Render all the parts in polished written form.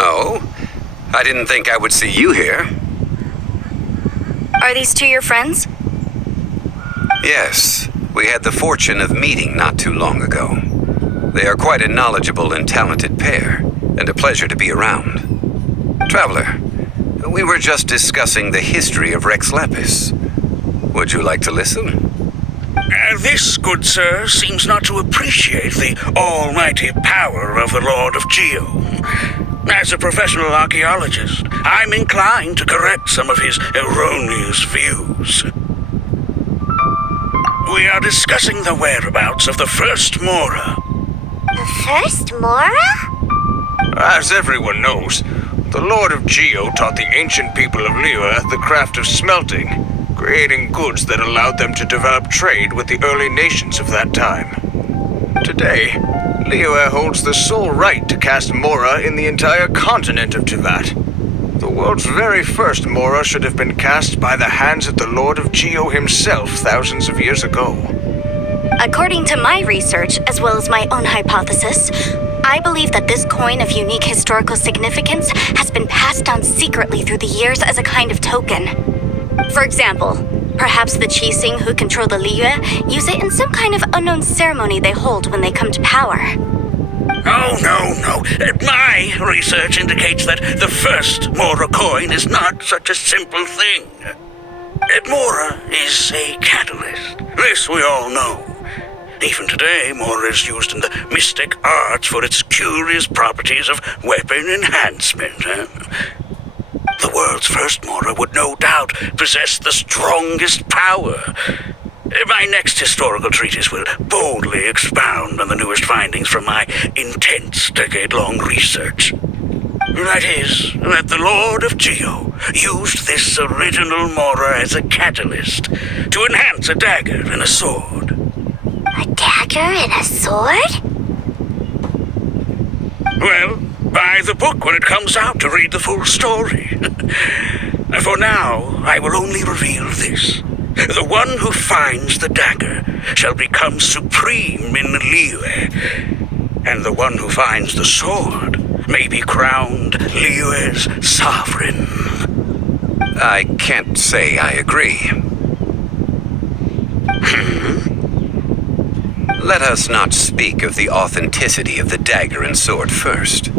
Oh? I didn't think I would see you here. Are these two your friends? Yes, we had the fortune of meeting not too long ago. They are quite a knowledgeable and talented pair, and a pleasure to be around. Traveler, we were just discussing the history of Rex Lapis. Would you like to listen? This, good sir, seems not to appreciate the almighty power of the Lord of Geo. As a professional archaeologist, I'm inclined to correct some of his erroneous views. We are discussing the whereabouts of the first Mora. The first Mora? As everyone knows, the Lord of Geo taught the ancient people of Liyue the craft of smelting, creating goods that allowed them to develop trade with the early nations of that time. Today, Liyue holds the sole right to cast Mora in the entire continent of Tivat. The world's very first Mora should have been cast by the hands of the Lord of Geo himself thousands of years ago. According to my research, as well as my own hypothesis, I believe that this coin of unique historical significance has been passed down secretly through the years as a kind of token. For example, perhaps the Qixing who control the Liyue use it in some kind of unknown ceremony they hold when they come to power. Oh, no. My research indicates that the first Mora coin is not such a simple thing. Mora is a catalyst. This we all know. Even today, Mora is used in the mystic arts for its curious properties of weapon enhancement. The world's first Mora would no doubt possess the strongest power. My next historical treatise will boldly expound on the newest findings from my intense decade-long research. That is, that the Lord of Geo used this original Mora as a catalyst to enhance a dagger and a sword. A dagger and a sword? Well, buy the book when it comes out to read the full story. For now, I will only reveal this. The one who finds the dagger shall become supreme in Liyue, and the one who finds the sword may be crowned Liyue's sovereign. I can't say I agree. Let us not speak of the authenticity of the dagger and sword first.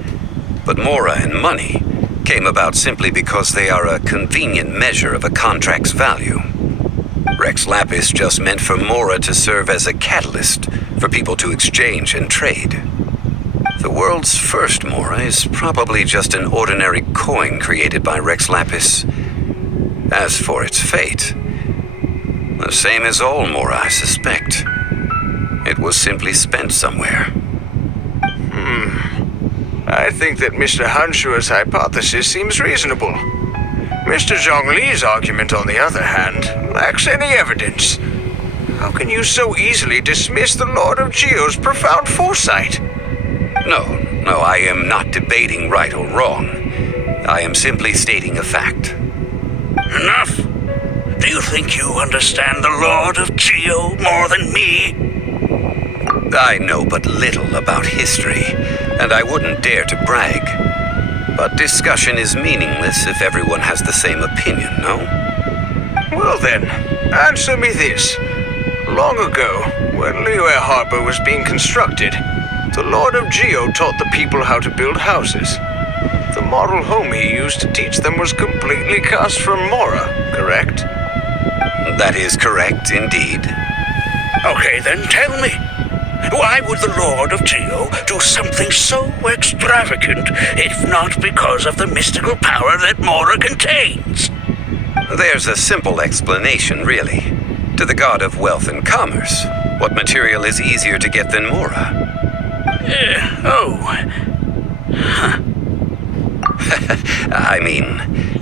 But Mora and money came about simply because they are a convenient measure of a contract's value. Rex Lapis just meant for Mora to serve as a catalyst for people to exchange and trade. The world's first Mora is probably just an ordinary coin created by Rex Lapis. As for its fate, the same as all Mora, I suspect. It was simply spent somewhere. I think that Mr. Hanshua's hypothesis seems reasonable. Mr. Zhongli's argument, on the other hand, lacks any evidence. How can you so easily dismiss the Lord of Geo's profound foresight? No, I am not debating right or wrong. I am simply stating a fact. Enough! Do you think you understand the Lord of Geo more than me? I know but little about history, and I wouldn't dare to brag. But discussion is meaningless if everyone has the same opinion, no? Well then, answer me this. Long ago, when Liyue Harbor was being constructed, the Lord of Geo taught the people how to build houses. The model home he used to teach them was completely cast from Mora, correct? That is correct, indeed. Okay, then tell me. Why would the Lord of Geo do something so extravagant, if not because of the mystical power that Mora contains? There's a simple explanation, really. To the god of wealth and commerce, what material is easier to get than Mora? I mean,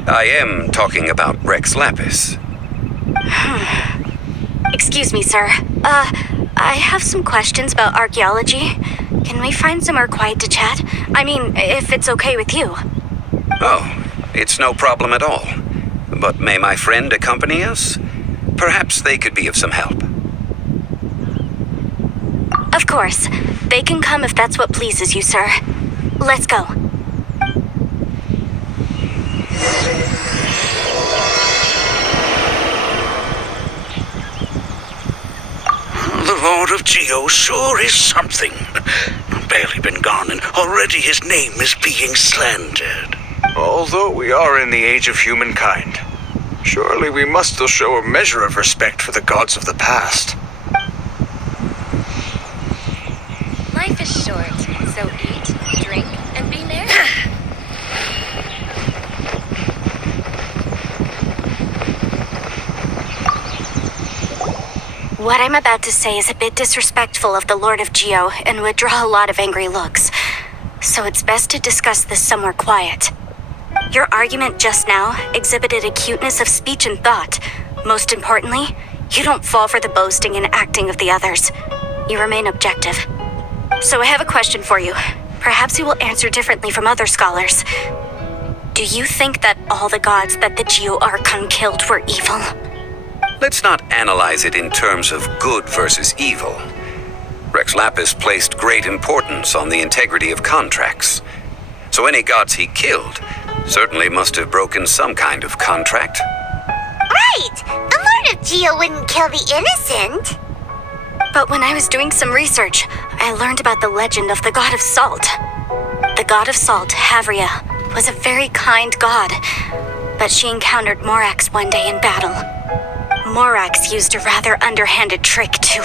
I am talking about Rex Lapis. Excuse me, sir. I have some questions about archaeology. Can we find somewhere quiet to chat? I mean, if it's okay with you. Oh, it's no problem at all. But may my friend accompany us? Perhaps they could be of some help. Of course. They can come if that's what pleases you, sir. Let's go. The Lord of Geo sure is something. Barely been gone and already his name is being slandered. Although we are in the age of humankind, surely we must still show a measure of respect for the gods of the past. Life is short, so eat, drink, and be merry. What I'm about to say is a bit disrespectful of the Lord of Geo and would draw a lot of angry looks. So it's best to discuss this somewhere quiet. Your argument just now exhibited acuteness of speech and thought. Most importantly, you don't fall for the boasting and acting of the others. You remain objective. So I have a question for you. Perhaps you will answer differently from other scholars. Do you think that all the gods that the Geo Archon killed were evil? Let's not analyze it in terms of good versus evil. Rex Lapis placed great importance on the integrity of contracts. So any gods he killed certainly must have broken some kind of contract. Right! The Lord of Geo wouldn't kill the innocent. But when I was doing some research, I learned about the legend of the god of salt. The god of salt, Havria, was a very kind god, but she encountered Morax one day in battle. Morax used a rather underhanded trick to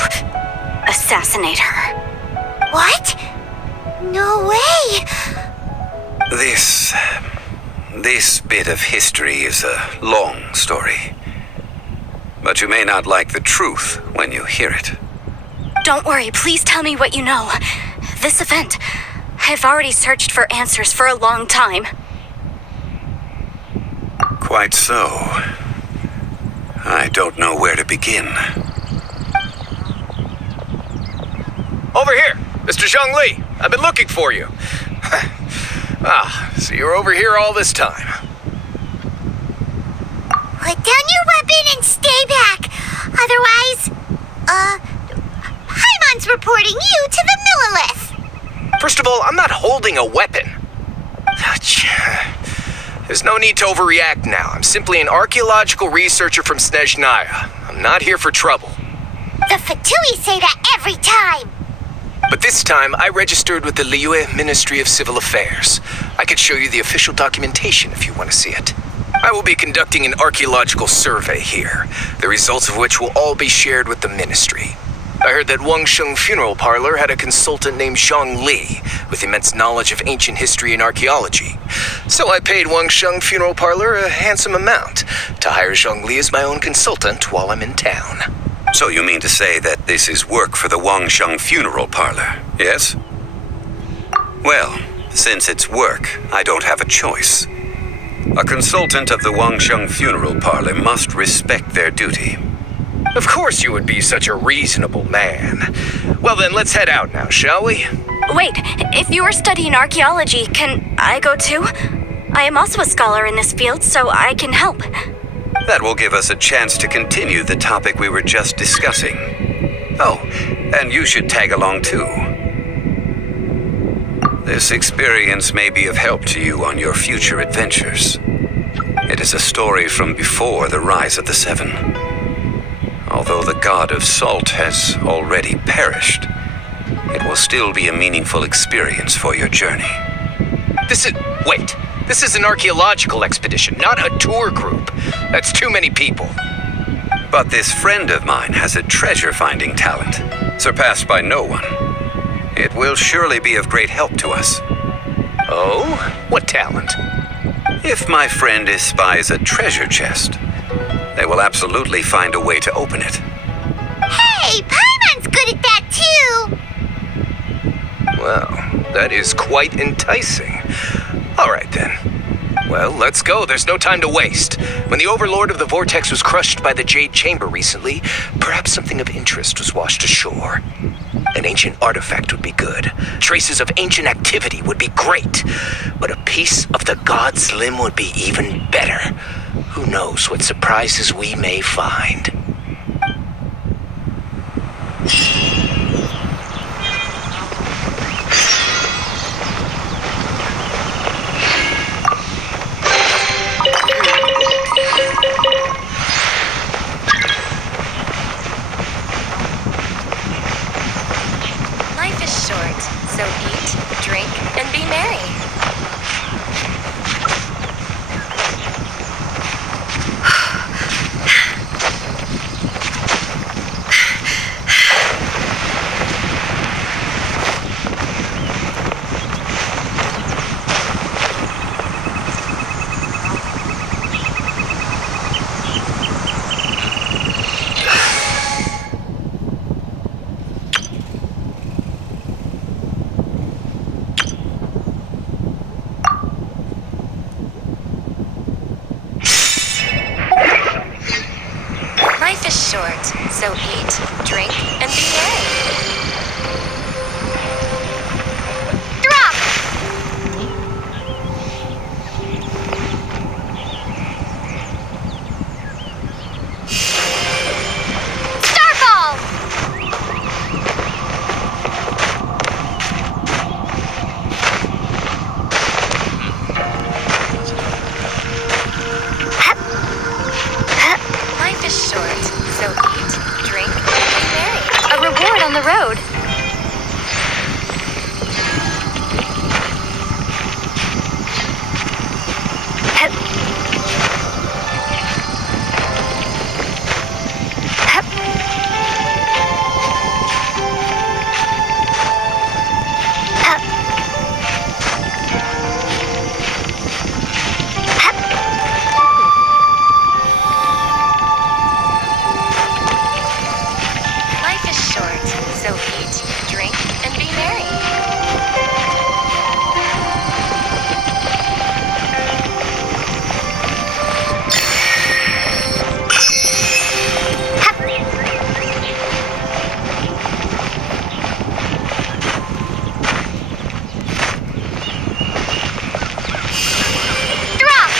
assassinate her. What? No way! This bit of history is a long story. But you may not like the truth when you hear it. Don't worry, please tell me what you know. This event, I've already searched for answers for a long time. Quite so. I don't know where to begin. Over here, Mr. Zhongli. I've been looking for you. So you're over here all this time. Put down your weapon and stay back. Otherwise, Paimon's reporting you to the Millilith. First of all, I'm not holding a weapon. There's no need to overreact now. I'm simply an archaeological researcher from Snezhnaya. I'm not here for trouble. The Fatui say that every time. But this time, I registered with the Liyue Ministry of Civil Affairs. I could show you the official documentation if you want to see it. I will be conducting an archaeological survey here, the results of which will all be shared with the ministry. I heard that Wangsheng Funeral Parlor had a consultant named Zhongli with immense knowledge of ancient history and archaeology. So I paid Wangsheng Funeral Parlor a handsome amount to hire Zhongli as my own consultant while I'm in town. So you mean to say that this is work for the Wangsheng Funeral Parlor, yes? Well, since it's work, I don't have a choice. A consultant of the Wangsheng Funeral Parlor must respect their duty. Of course you would be such a reasonable man. Well then, let's head out now, shall we? Wait, if you are studying archaeology, can I go too? I am also a scholar in this field, so I can help. That will give us a chance to continue the topic we were just discussing. Oh, and you should tag along too. This experience may be of help to you on your future adventures. It is a story from before the rise of the Seven. Although the god of salt has already perished, it will still be a meaningful experience for your journey. Wait. This is an archaeological expedition, not a tour group. That's too many people. But this friend of mine has a treasure-finding talent, surpassed by no one. It will surely be of great help to us. Oh? What talent? If my friend espies a treasure chest, they will absolutely find a way to open it. Hey, Paimon's good at that too. Well, that is quite enticing. All right then. Well, let's go. There's no time to waste. When the Overlord of the Vortex was crushed by the Jade Chamber recently, perhaps something of interest was washed ashore. An ancient artifact would be good. Traces of ancient activity would be great. But a piece of the God's limb would be even better. Who knows what surprises we may find. Life is short, so eat, drink, and be merry. Life is short, so eat, drink, and be merry. Drop! Starfall! Life is short, so eat, drink, and be merry. A reward on the road. Life is short, so eat, drink, and be merry. Drop!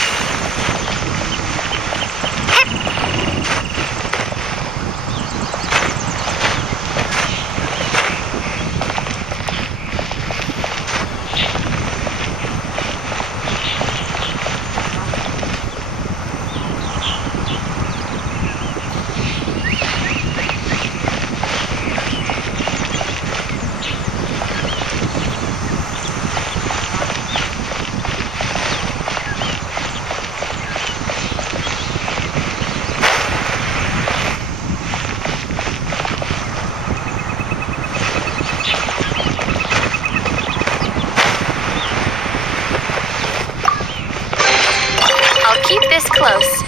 I'll keep this close.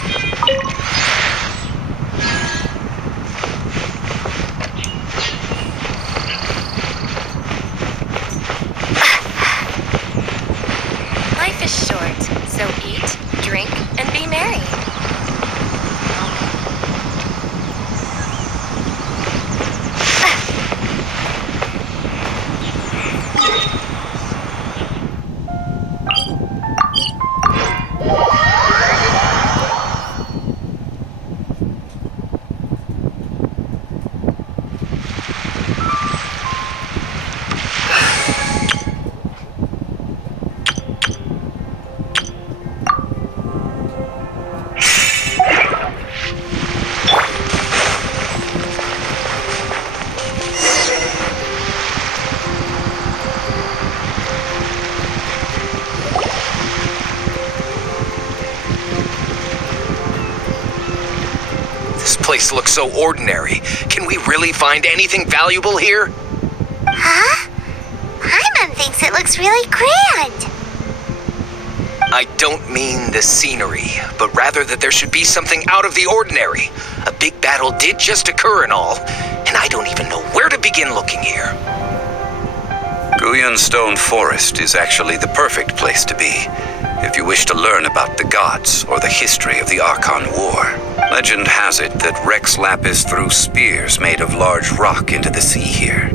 Life is short, so eat, drink, and be merry. This place looks so ordinary. Can we really find anything valuable here? Huh? Paimon thinks it looks really grand. I don't mean the scenery, but rather that there should be something out of the ordinary. A big battle did just occur and all, and I don't even know where to begin looking here. Guyan Stone Forest is actually the perfect place to be. if you wish to learn about the gods or the history of the Archon War. Legend has it that Rex Lapis threw spears made of large rock into the sea here,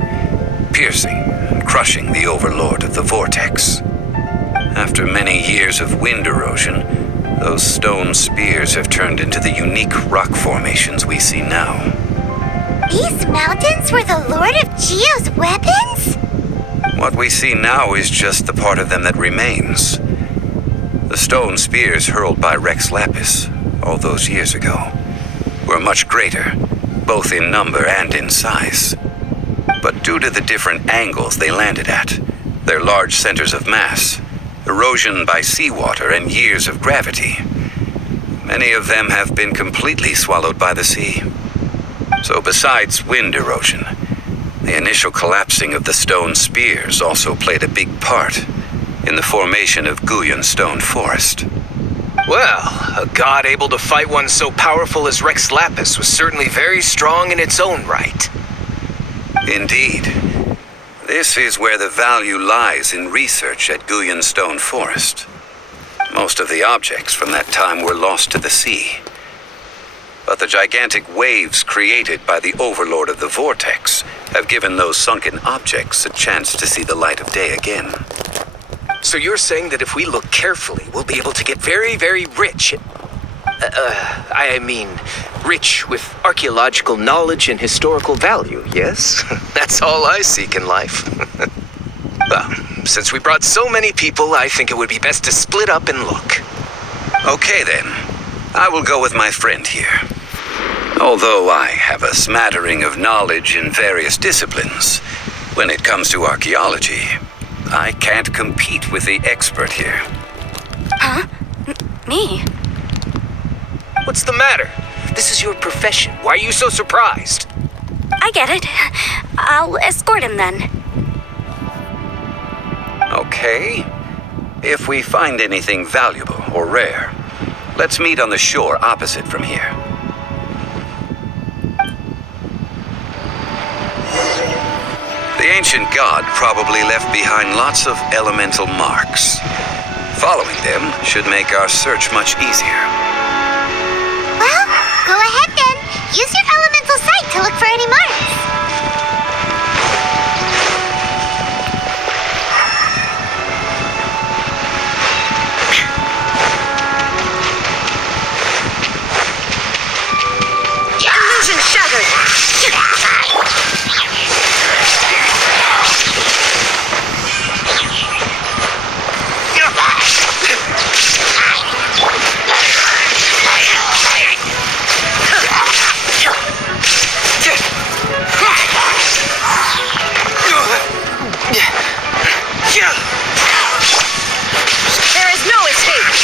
piercing and crushing the overlord of the vortex. After many years of wind erosion, those stone spears have turned into the unique rock formations we see now. These mountains were the Lord of Geo's weapons? What we see now is just the part of them that remains. The stone spears hurled by Rex Lapis all those years ago were much greater, both in number and in size. But due to the different angles they landed at, their large centers of mass, erosion by seawater, and years of gravity, many of them have been completely swallowed by the sea. So besides wind erosion, the initial collapsing of the stone spears also played a big part in the formation of Guyan Stone Forest. Well, a god able to fight one so powerful as Rex Lapis was certainly very strong in its own right. Indeed. This is where the value lies in research at Guyan Stone Forest. Most of the objects from that time were lost to the sea. But the gigantic waves created by the overlord of the vortex have given those sunken objects a chance to see the light of day again. So you're saying that if we look carefully, we'll be able to get very, very rich. Rich with archaeological knowledge and historical value, yes? That's all I seek in life. Well, since we brought so many people, I think it would be best to split up and look. Okay then, I will go with my friend here. Although I have a smattering of knowledge in various disciplines, when it comes to archaeology, I can't compete with the expert here. Huh? Me? What's the matter? This is your profession. Why are you so surprised? I get it. I'll escort him then. Okay. If we find anything valuable or rare, let's meet on the shore opposite from here. The ancient god probably left behind lots of elemental marks. Following them should make our search much easier. Well, go ahead then. Use your elemental sight to look for any marks. Illusion shattered! There is no escape!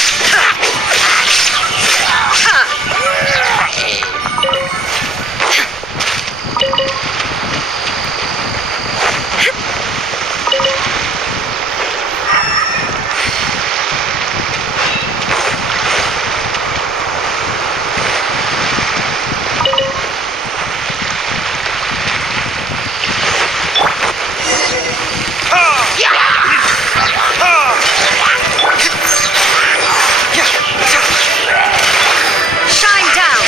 Shine down!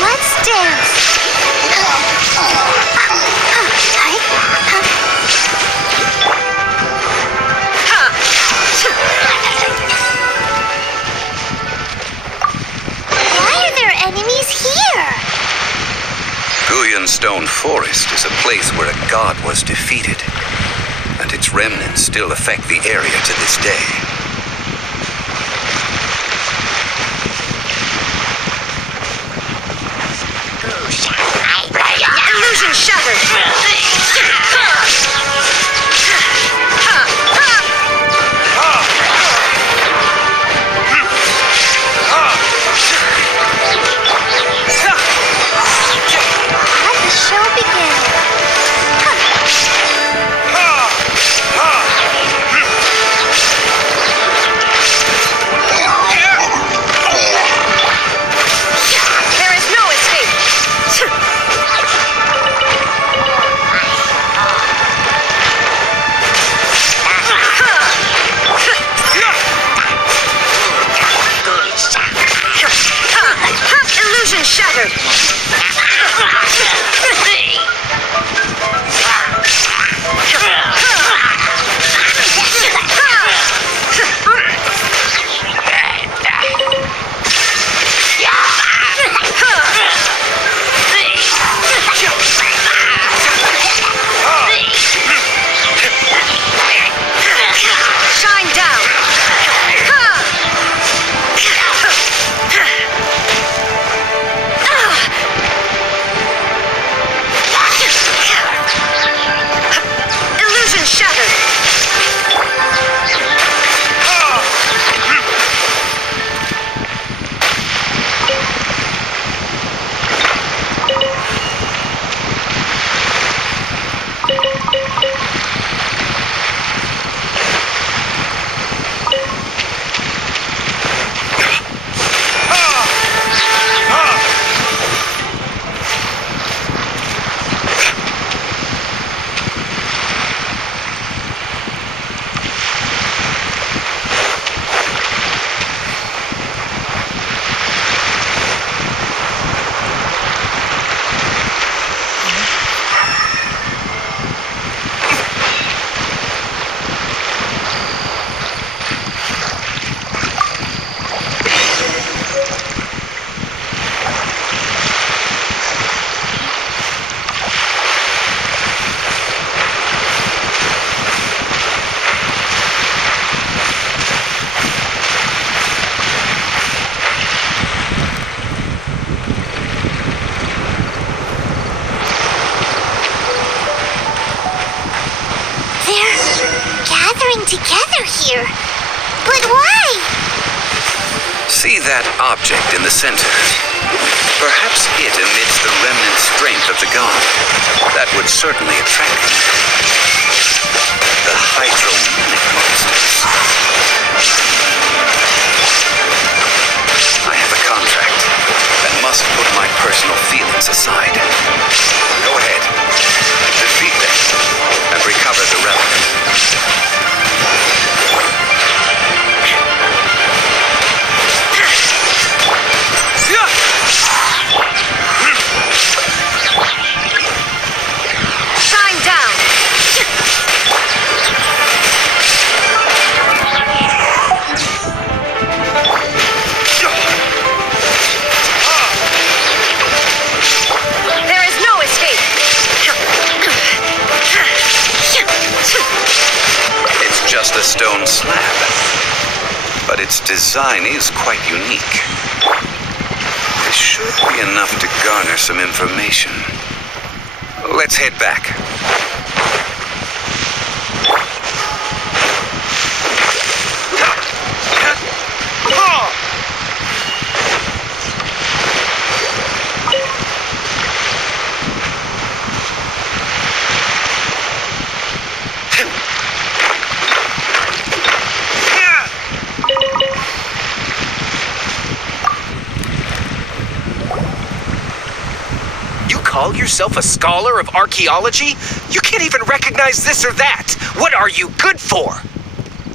Let's dance. Why are there enemies here? Guyan Stone Forest is a place where a god was defeated, and its remnants still affect the area to this day. Illusion shattered! Let the show begin. together here. But why? See that object in the center? Perhaps it emits the remnant strength of the god. That would certainly attract them. The hydromanic monsters. I have a contract and must put my personal feelings aside. Go ahead. Defeat them and recover the relic. Shine down! There is no escape! It's just a stone slab, but its design is quite unique. This should be enough to garner some information. Let's head back. You call yourself a scholar of archaeology? You can't even recognize this or that. What are you good for?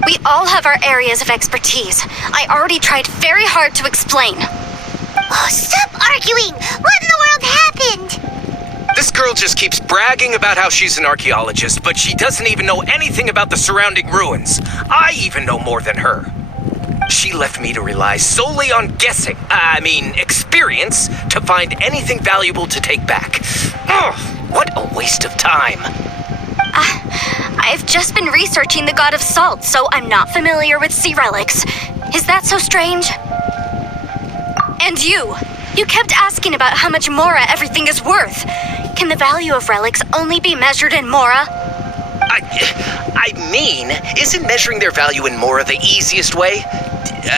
We all have our areas of expertise. I already tried very hard to explain. Oh, stop arguing! What in the world happened? This girl just keeps bragging about how she's an archaeologist, but she doesn't even know anything about the surrounding ruins. I even know more than her. She left me to rely solely on guessing, experience, to find anything valuable to take back. Ugh, what a waste of time. I've just been researching the God of Salt, so I'm not familiar with sea relics. Is that so strange? And you kept asking about how much Mora everything is worth. Can the value of relics only be measured in Mora? Isn't measuring their value in Mora the easiest way?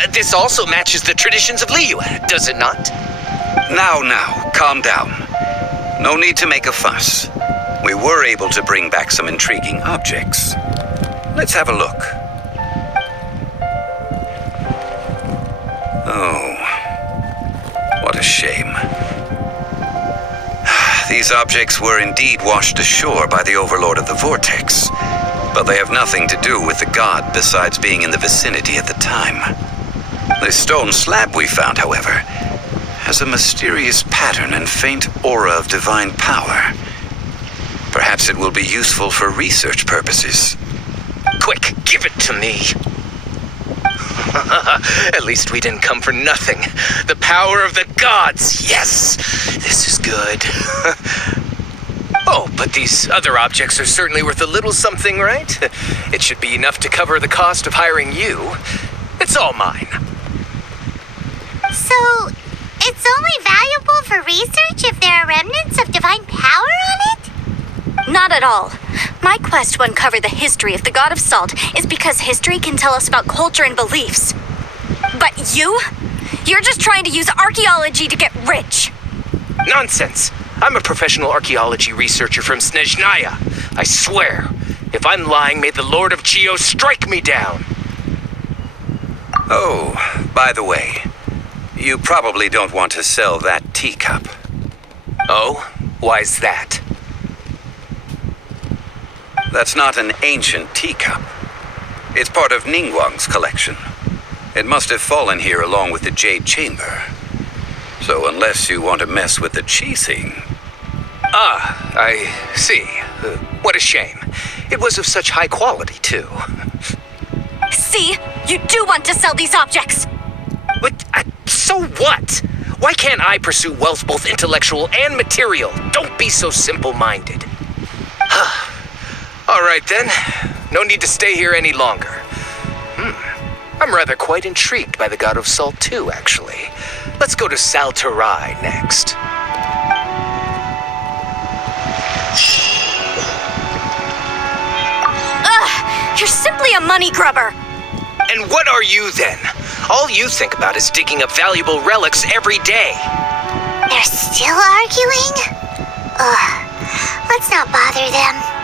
This also matches the traditions of Liyue, does it not? Now, calm down. No need to make a fuss. We were able to bring back some intriguing objects. Let's have a look. Oh, what a shame. These objects were indeed washed ashore by the Overlord of the Vortex, but they have nothing to do with the god besides being in the vicinity at the time. The stone slab we found, however, has a mysterious pattern and faint aura of divine power. Perhaps it will be useful for research purposes. Quick, give it to me. At least we didn't come for nothing. The power of the gods, yes! This is good. Oh, but these other objects are certainly worth a little something, right? It should be enough to cover the cost of hiring you. It's all mine. So, it's only valuable for research if there are remnants of divine power on it? Not at all. My quest to uncover the history of the God of Salt is because history can tell us about culture and beliefs. But you're just trying to use archaeology to get rich. Nonsense. I'm a professional archaeology researcher from Snezhnaya. I swear, if I'm lying, may the Lord of Geo strike me down. Oh, by the way, you probably don't want to sell that teacup. Oh? Why's that? That's not an ancient teacup. It's part of Ningguang's collection. It must have fallen here along with the Jade Chamber. So unless you want to mess with the Qixing... Ah, I see. What a shame. It was of such high quality, too. See? You do want to sell these objects! But, so what? Why can't I pursue wealth both intellectual and material? Don't be so simple-minded. All right, then. No need to stay here any longer. I'm rather quite intrigued by the God of Salt, too, actually. Let's go to Saltarai next. You're simply a money grubber. And what are you then? All you think about is digging up valuable relics every day. They're still arguing? Ugh, let's not bother them.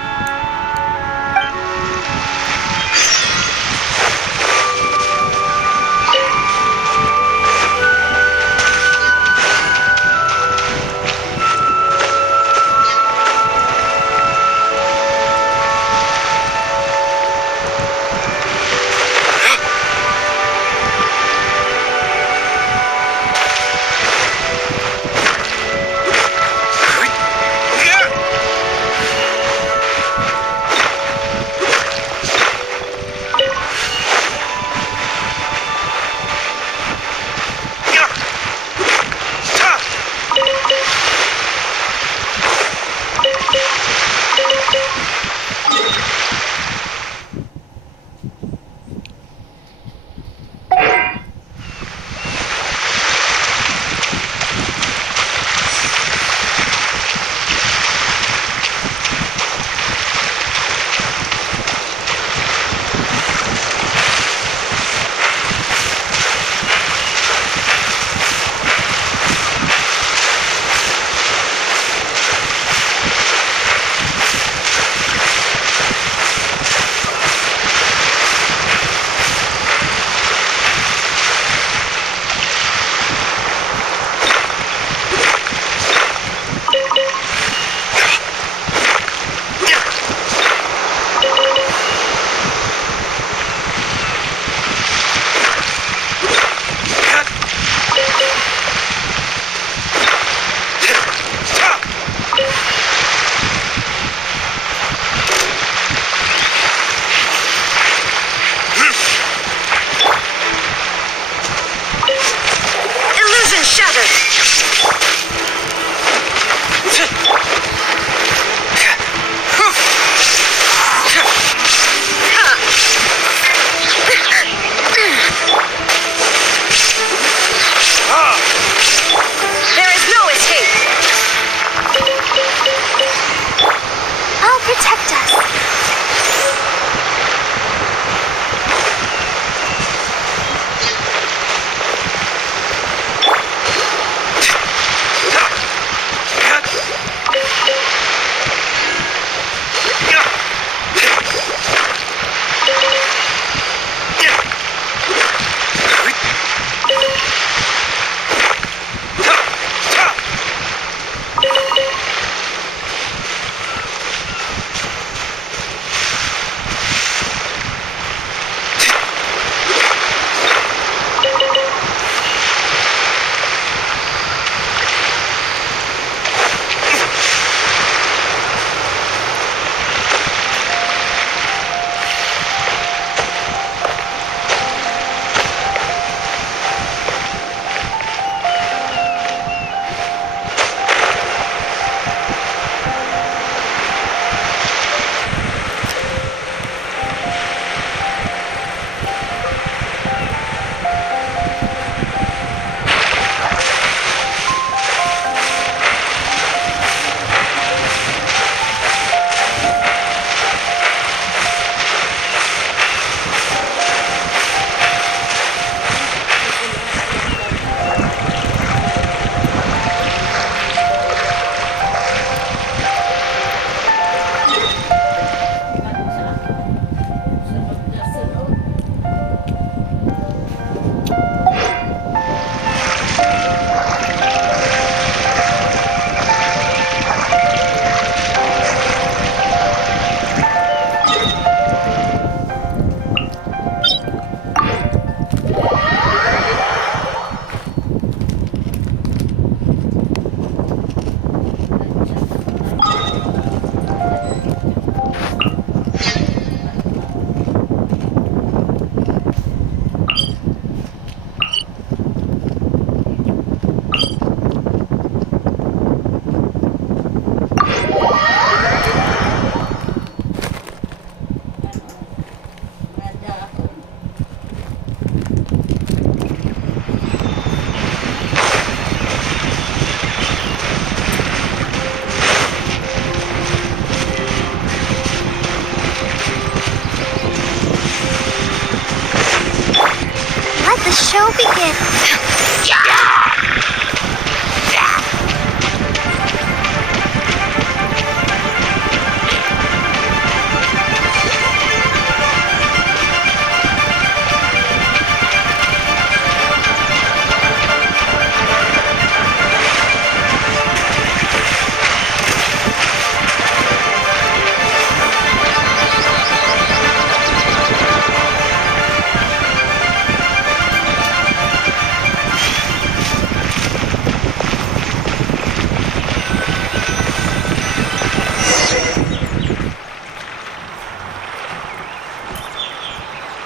show begin.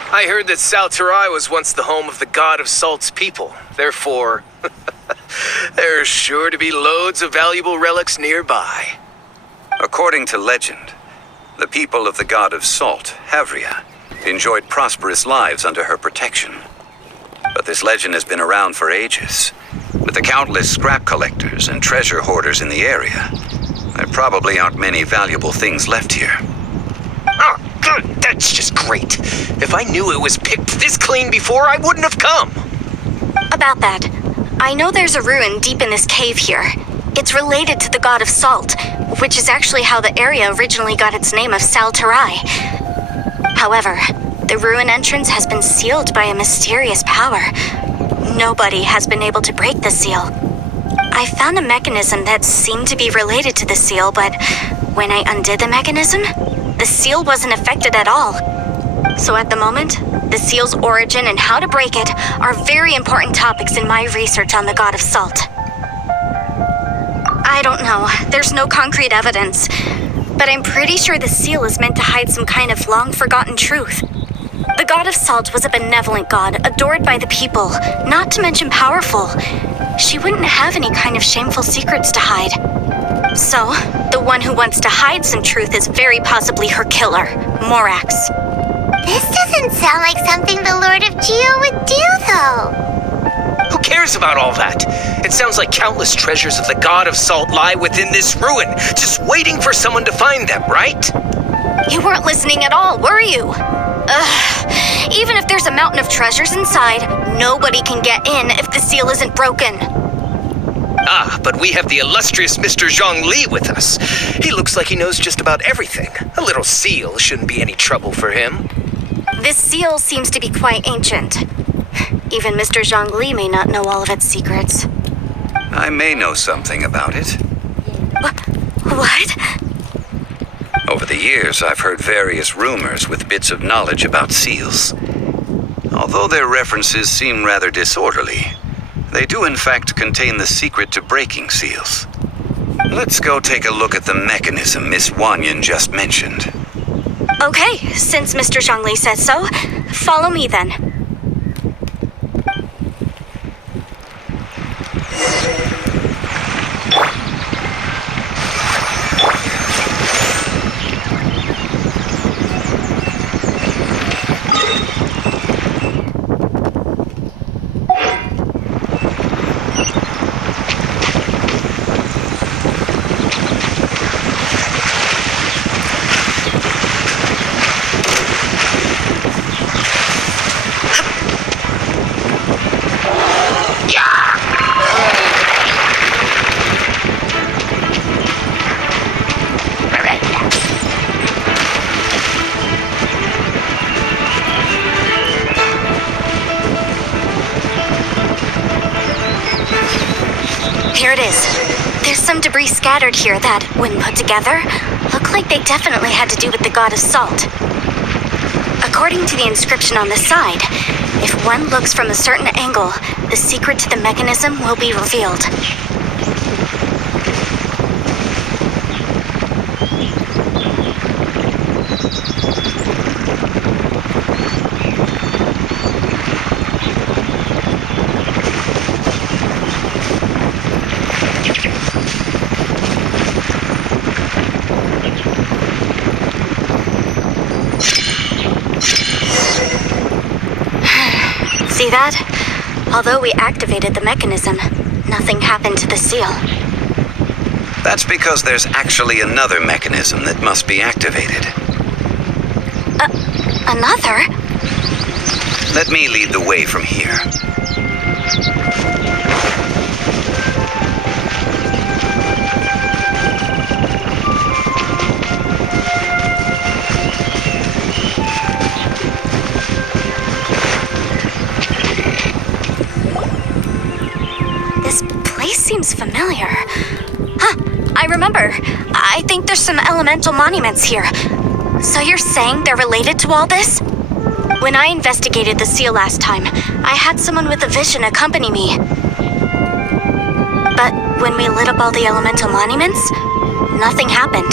I heard that Salterai was once the home of the god of Salt's people. Therefore, there's sure to be loads of valuable relics nearby. According to legend, the people of the god of Salt, Havria, enjoyed prosperous lives under her protection. But this legend has been around for ages. With the countless scrap collectors and treasure hoarders in the area, there probably aren't many valuable things left here. Oh, good. That's just great. If I knew it was picked this clean before, I wouldn't have come. About that, I know there's a ruin deep in this cave here. It's related to the god of Salt, which is actually how the area originally got its name of Salterai. However, the ruin entrance has been sealed by a mysterious power. Nobody has been able to break the seal. I found a mechanism that seemed to be related to the seal, but when I undid the mechanism, the seal wasn't affected at all. So at the moment, the seal's origin and how to break it are very important topics in my research on the god of Salt. I don't know, there's no concrete evidence, but I'm pretty sure the seal is meant to hide some kind of long-forgotten truth. The god of Salt was a benevolent god, adored by the people, not to mention powerful. She wouldn't have any kind of shameful secrets to hide. So, the one who wants to hide some truth is very possibly her killer, Morax. This doesn't sound like something the Lord of Geo would do, though. Who cares about all that? It sounds like countless treasures of the god of Salt lie within this ruin, just waiting for someone to find them, right? You weren't listening at all, were you? Even if there's a mountain of treasures inside, nobody can get in if the seal isn't broken. Ah, but we have the illustrious Mr. Zhongli with us. He looks like he knows just about everything. A little seal shouldn't be any trouble for him. This seal seems to be quite ancient. Even Mr. Zhongli may not know all of its secrets. I may know something about it. What? Over the years, I've heard various rumors with bits of knowledge about seals. Although their references seem rather disorderly, they do in fact contain the secret to breaking seals. Let's go take a look at the mechanism Miss Wanyan just mentioned. Okay, since Mr. Zhongli says so, follow me then. Here it is. There's some debris scattered here that, when put together, look like they definitely had to do with the god of Salt. According to the inscription on the side, if one looks from a certain angle, the secret to the mechanism will be revealed. See that? Although we activated the mechanism, nothing happened to the seal. That's because there's actually another mechanism that must be activated. Another? Let me lead the way from here. This place seems familiar. Huh, I remember. I think there's some elemental monuments here. So you're saying they're related to all this? When I investigated the seal last time, I had someone with a vision accompany me. But when we lit up all the elemental monuments, nothing happened.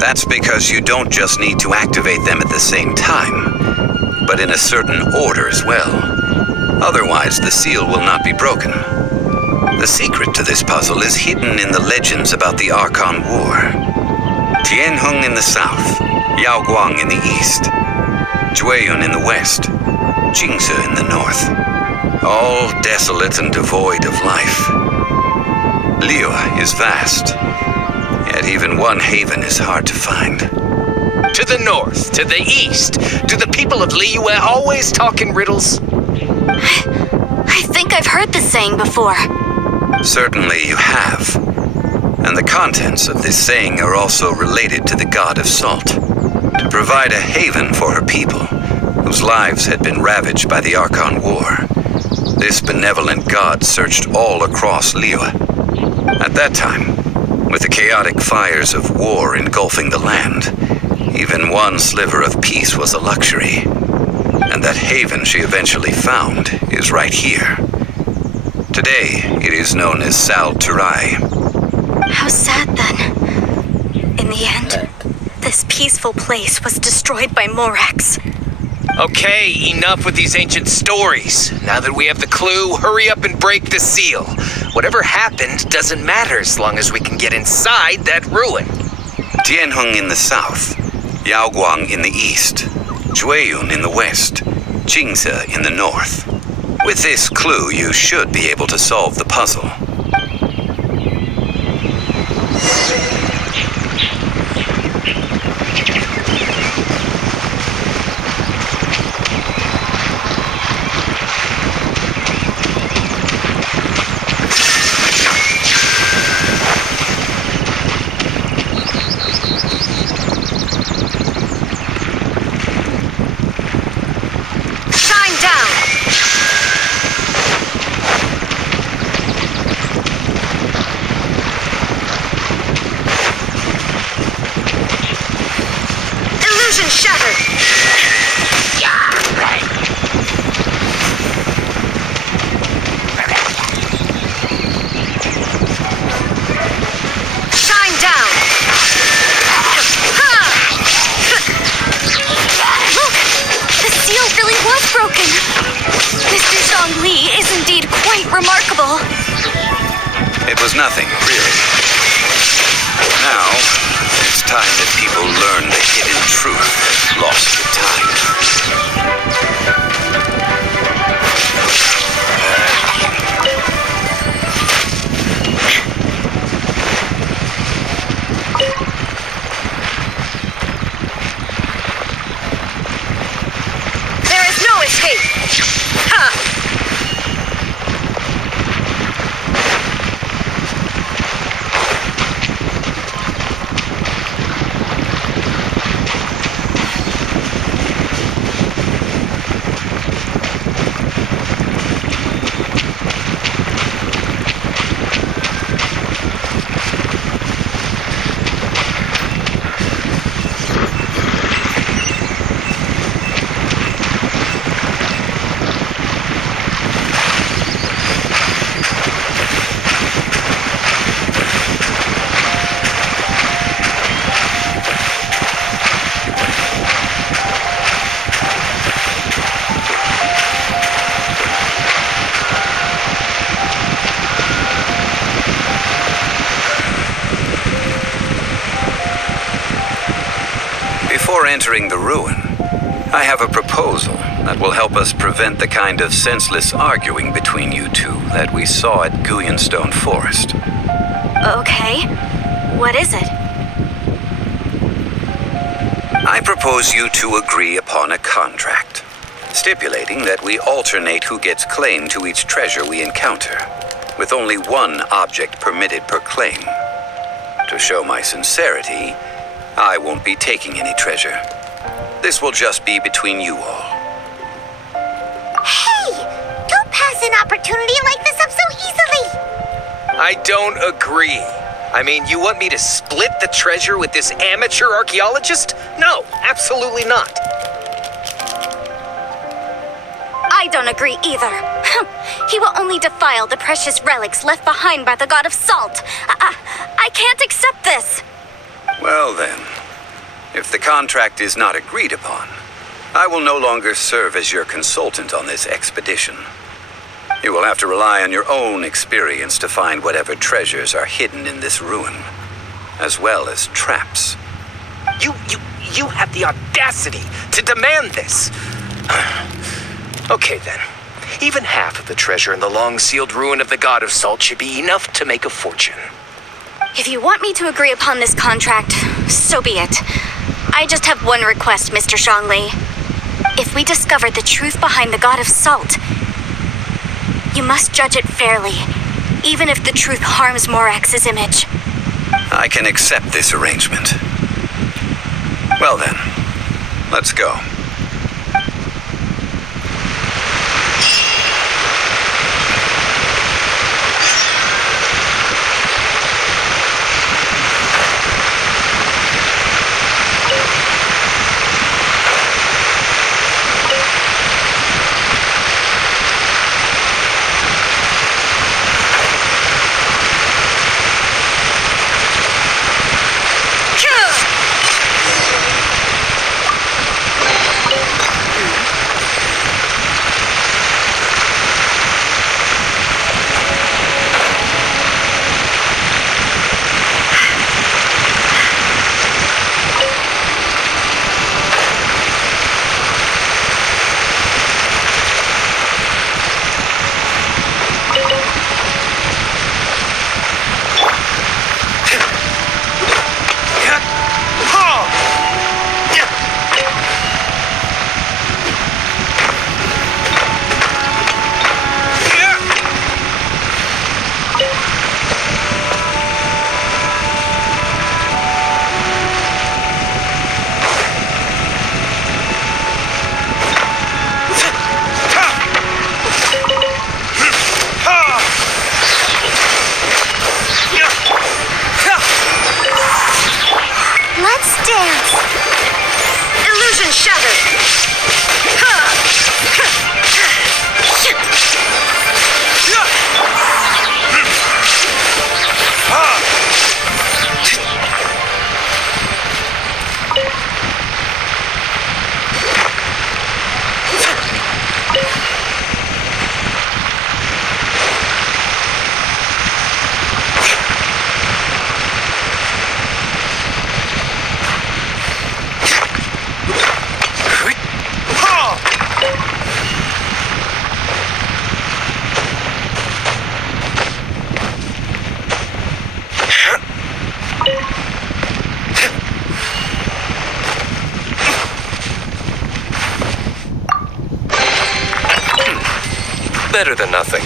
That's because you don't just need to activate them at the same time, but in a certain order as well. Otherwise, the seal will not be broken. The secret to this puzzle is hidden in the legends about the Archon War. Tianheng in the south, Yaoguang in the east, Jueyun in the west, Jingze in the north. All desolate and devoid of life. Liyue is vast, yet even one haven is hard to find. To the north, to the east. Do the people of Liyue always talk in riddles? I think I've heard this saying before. Certainly you have. And the contents of this saying are also related to the god of salt. To provide a haven for her people, whose lives had been ravaged by the Archon War, this benevolent god searched all across Liyue. At that time, with the chaotic fires of war engulfing the land, even one sliver of peace was a luxury. And that haven she eventually found is right here. Today, it is known as Sal Turai. How sad then. In the end, this peaceful place was destroyed by Morax. Okay, enough with these ancient stories. Now that we have the clue, hurry up and break the seal. Whatever happened doesn't matter as long as we can get inside that ruin. Tianheng in the south, Yaoguang in the east, Jueyun in the west, Jingze in the north. With this clue, you should be able to solve the puzzle. Mr. Zhongli is indeed quite remarkable. It was nothing, really. Now, it's time that people learn the hidden truth lost to time. There is no escape! Ha! Before entering the ruin, I have a proposal that will help us prevent the kind of senseless arguing between you two that we saw at Guyonstone Forest. Okay. What is it? I propose you two agree upon a contract. stipulating that we alternate who gets claim to each treasure we encounter, with only one object permitted per claim. To show my sincerity, I won't be taking any treasure. This will just be between you all. Hey! Don't pass an opportunity like this up so easily! I don't agree. I mean, you want me to split the treasure with this amateur archaeologist? No, absolutely not. I don't agree either. He will only defile the precious relics left behind by the god of salt. I can't accept this. Well then, if the contract is not agreed upon, I will no longer serve as your consultant on this expedition. You will have to rely on your own experience to find whatever treasures are hidden in this ruin, as well as traps. You have the audacity to demand this. Okay then. Even half of the treasure in the long-sealed ruin of the God of Salt should be enough to make a fortune. If you want me to agree upon this contract, so be it. I just have one request, Mr. Zhongli. If we discover the truth behind the God of Salt, you must judge it fairly, even if the truth harms Morax's image. I can accept this arrangement. Well then, let's go. Better than nothing.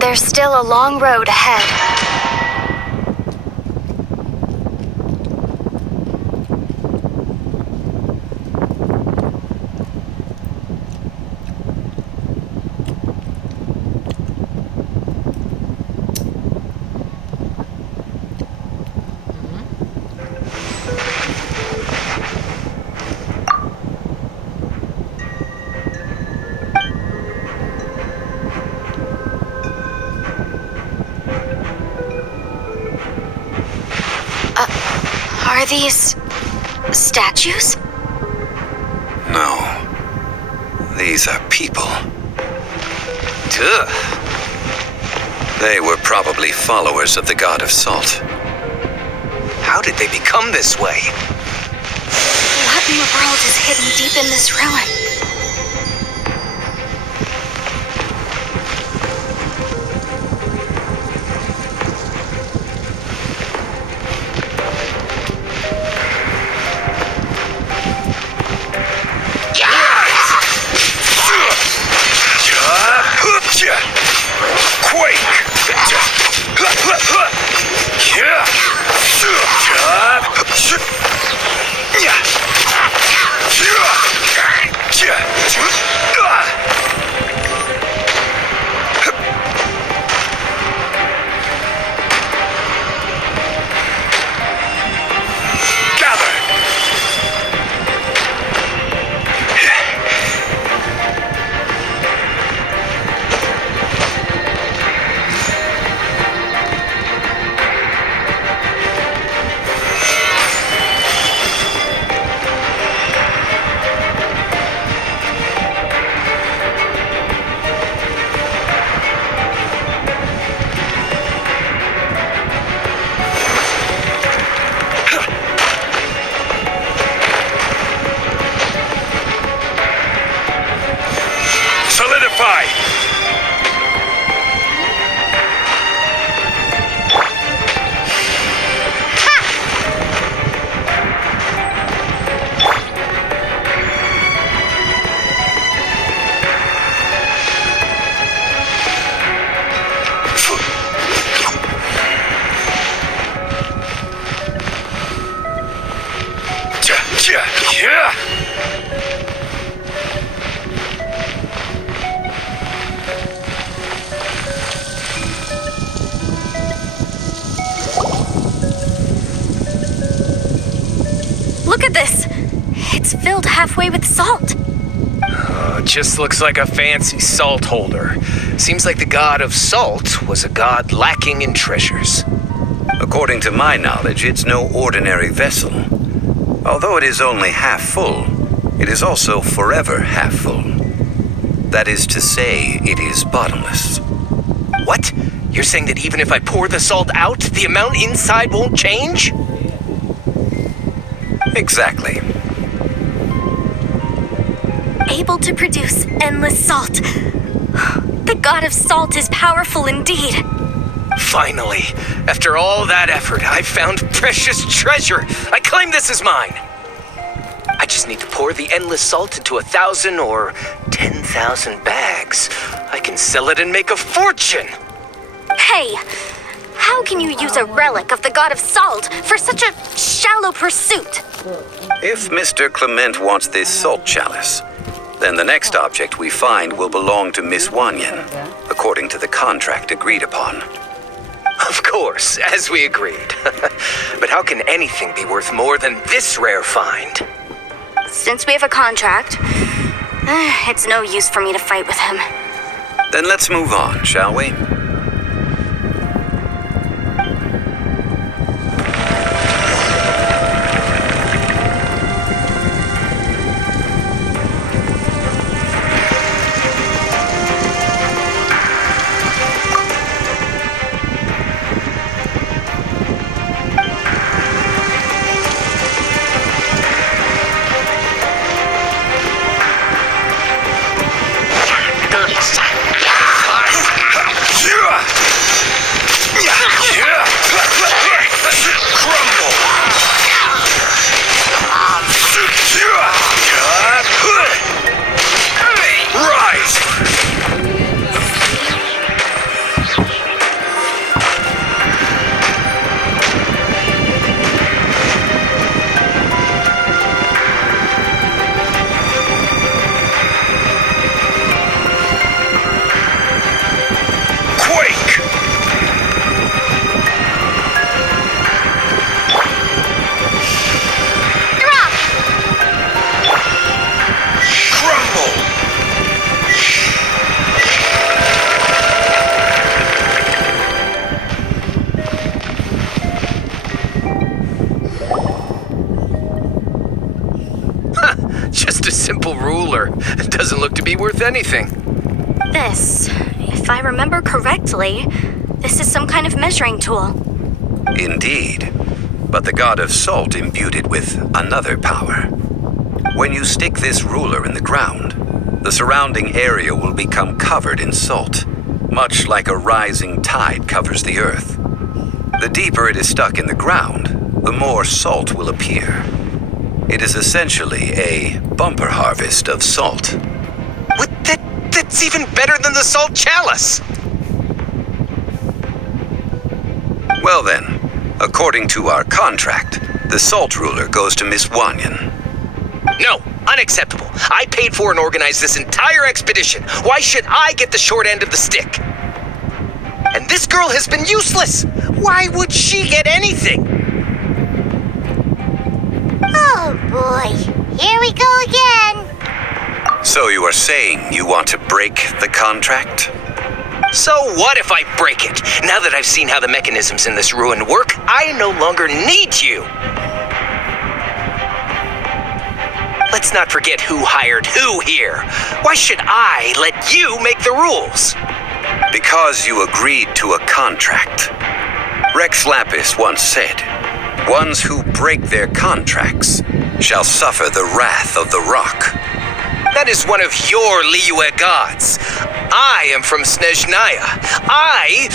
there's still a long road ahead. Are these statues? No. These are people. Duh. They were probably followers of the god of salt. How did they become this way? What in the world is hidden deep in this ruin? Solidify! Yeah! Look at this! It's filled halfway with salt. Just looks like a fancy salt holder. Seems like the god of salt was a god lacking in treasures. According to my knowledge, it's no ordinary vessel. Although it is only half full, it is also forever half full. That is to say, it is bottomless. What? You're saying that even if I pour the salt out, the amount inside won't change? Exactly. Able to produce endless salt. The god of salt is powerful indeed. Finally, after all that effort, I've found precious treasure. I claim this as mine. I just need to pour the endless salt into 1,000 or 10,000 bags. I can sell it and make a fortune. Hey, how can you use a relic of the god of salt for such a shallow pursuit? If Mr. Clement wants this salt chalice, then the next object we find will belong to Miss Wanyan, according to the contract agreed upon. Of course, as we agreed. But how can anything be worth more than this rare find? Since we have a contract, it's no use for me to fight with him. Then let's move on, shall we? It doesn't look to be worth anything. This, if I remember correctly, this is some kind of measuring tool. Indeed. But the god of salt imbued it with another power. When you stick this ruler in the ground, the surrounding area will become covered in salt, much like a rising tide covers the earth. The deeper it is stuck in the ground, the more salt will appear. It is essentially a bumper harvest of salt. What? That's even better than the salt chalice! Well then, according to our contract, the salt ruler goes to Miss Wanyan. No, unacceptable. I paid for and organized this entire expedition. Why should I get the short end of the stick? And this girl has been useless. Why would she get anything? Oh boy, here we go again. So you are saying you want to break the contract? So what if I break it? Now that I've seen how the mechanisms in this ruin work, I no longer need you. Let's not forget who hired who here. Why should I let you make the rules? Because you agreed to a contract. Rex Lapis once said, "Ones who break their contracts shall suffer the wrath of the rock." That is one of your Liyue gods. I am from Snezhnaya. I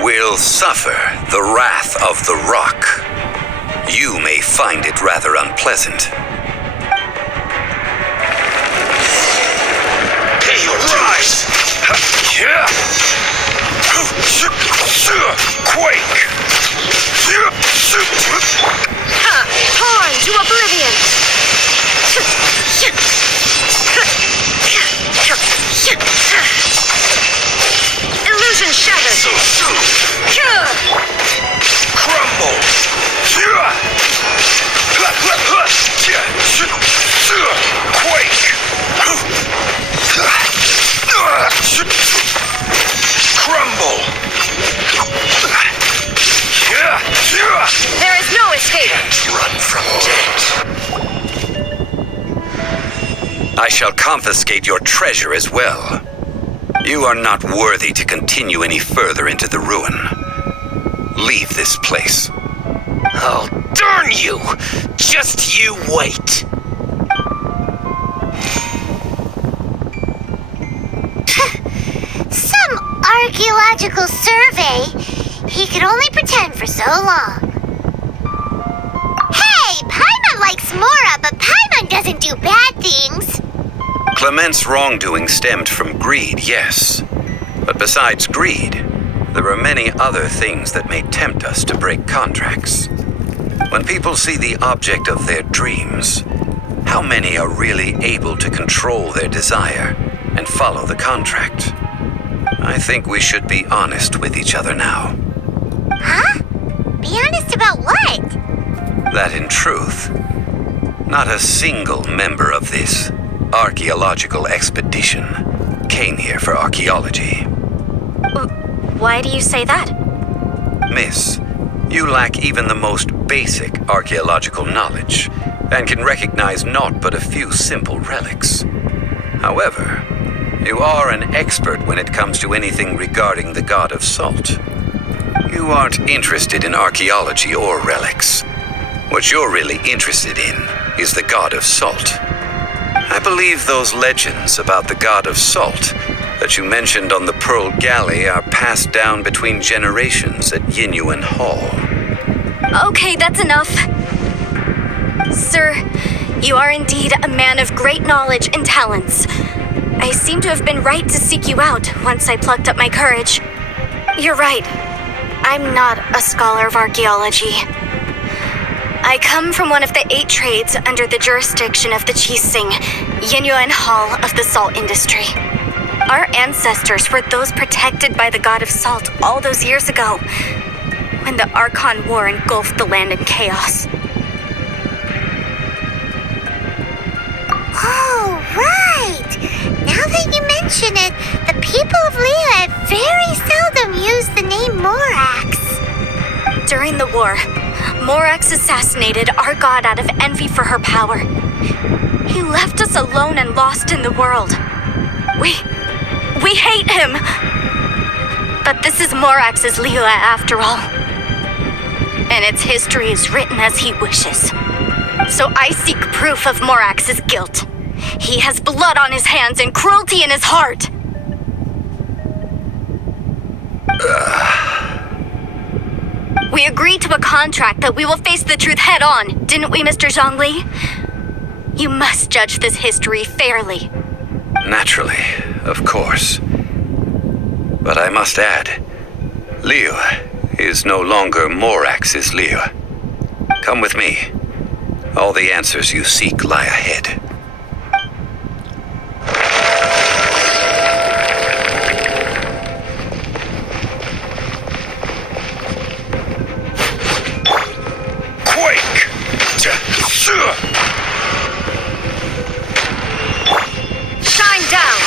will suffer the wrath of the rock. You may find it rather unpleasant. Pay your dues. Quake! Torn to oblivion! Illusion shattered! Crumble! Quake! Crumble! There is no escape! Run from death! I shall confiscate your treasure as well. You are not worthy to continue any further into the ruin. Leave this place. Oh, darn you! Just you wait. Some archaeological survey. He could only pretend for so long. Hey, Paimon likes Mora, but Paimon doesn't do bad things. Clement's wrongdoing stemmed from greed, yes. But besides greed, there are many other things that may tempt us to break contracts. When people see the object of their dreams, how many are really able to control their desire and follow the contract? I think we should be honest with each other now. Huh? Be honest about what? That in truth, not a single member of this archaeological expedition came here for archaeology. Why do you say that? Miss, you lack even the most basic archaeological knowledge and can recognize naught but a few simple relics. However, you are an expert when it comes to anything regarding the god of salt. You aren't interested in archaeology or relics. What you're really interested in is the god of salt. I believe those legends about the god of salt that you mentioned on the Pearl Galley are passed down between generations at Yinyuan Hall. Okay, that's enough. Sir, you are indeed a man of great knowledge and talents. I seem to have been right to seek you out once I plucked up my courage. You're right. I'm not a scholar of archaeology. I come from one of the 8 trades under the jurisdiction of the Chising, Yinyuan Hall of the salt industry. Our ancestors were those protected by the god of salt all those years ago, when the Archon War engulfed the land in chaos. Oh, right. Now that you mention it, the people of Liyue very seldom use the name Morax. During the war, Morax assassinated our god out of envy for her power. He left us alone and lost in the world. We hate him! But this is Morax's Liyue after all. And its history is written as he wishes. So I seek proof of Morax's guilt. He has blood on his hands and cruelty in his heart. We agreed to a contract that we will face the truth head on, didn't we, Mr. Zhongli? You must judge this history fairly. Naturally, of course. But I must add, Liyue is no longer Morax's Liyue. Come with me. All the answers you seek lie ahead. Shine down!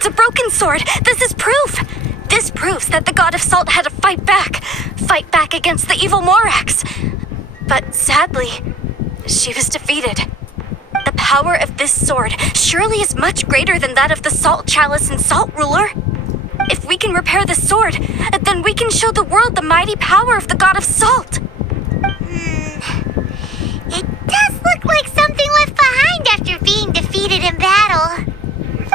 It's a broken sword. This is proof. This proves that the god of salt had to fight back against the evil Morax. But sadly, she was defeated. The power of this sword surely is much greater than that of the Salt Chalice and Salt Ruler. If we can repair the sword, then we can show the world the mighty power of the god of salt. It does look like something left behind after being defeated in battle.